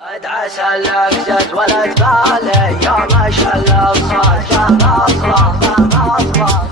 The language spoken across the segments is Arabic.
عسى لك زد ولد بالي يا ما شاء الله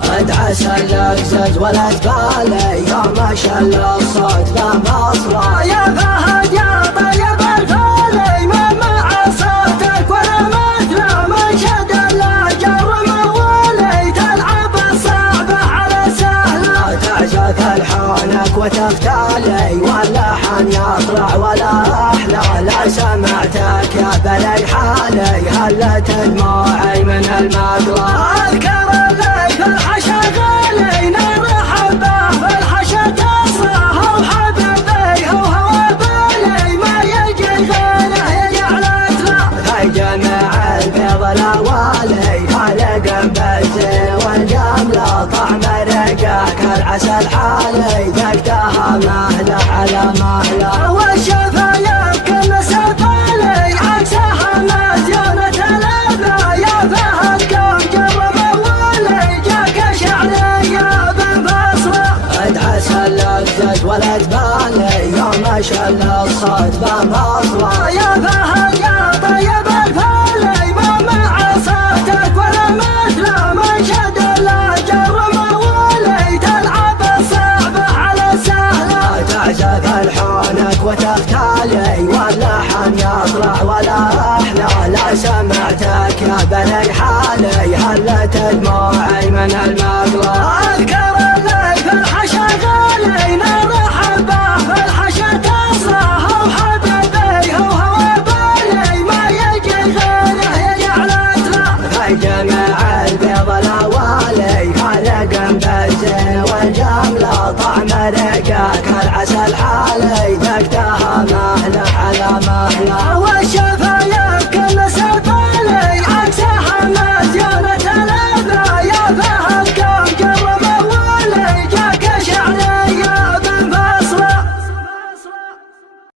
صاد عسى لك زد ولد بالي يا ما شاء الله صاد بمصر يا فهد يا طيب الفالي ما مع صوتك ولا مثله من شد الاجر موالي تلعب الصعبة على سهله تعزف الحانك وتفتالي واللحن يطلع ولا احلى لا سمعتك يا بلي حالي هلت دموعي من المقلى اذكر اللي في الحشا غالي نار حبه في الحشا تصرخ وحبيبي هو بالي ما يجي غيره يجعلت له في جميع البيض الاوالي خالق بالزين والجمله طعم رقاك العسل حالي ذقتها مهله على مهله والشفايا بكل سفالي عكسها مزيونة الابا يا فهد كم جرب اولي جاك شعريه بنفصله عسى لك زد ولد بالي يا ما شاء الله الصوت بمصره يا فهد يا طيب الفالي ما مع صوتك ولا مثله من شد الاجر موالي تلعب الصعبه على سهله تعزف الحانك وتختالي واللحن يطلع ولا احلى لا سمعتك يا بني حالي هلت دموعي من المقلى اذكر اللي في الحشا غالي نار حبه في الحشا تصرخ وحبيبي هو بالي ما يجي غيره يجعلت له في جميع البيض الاوالي خالق بالزين والجمله طعم رقاك العسل حالي ذقتها مهله على مهله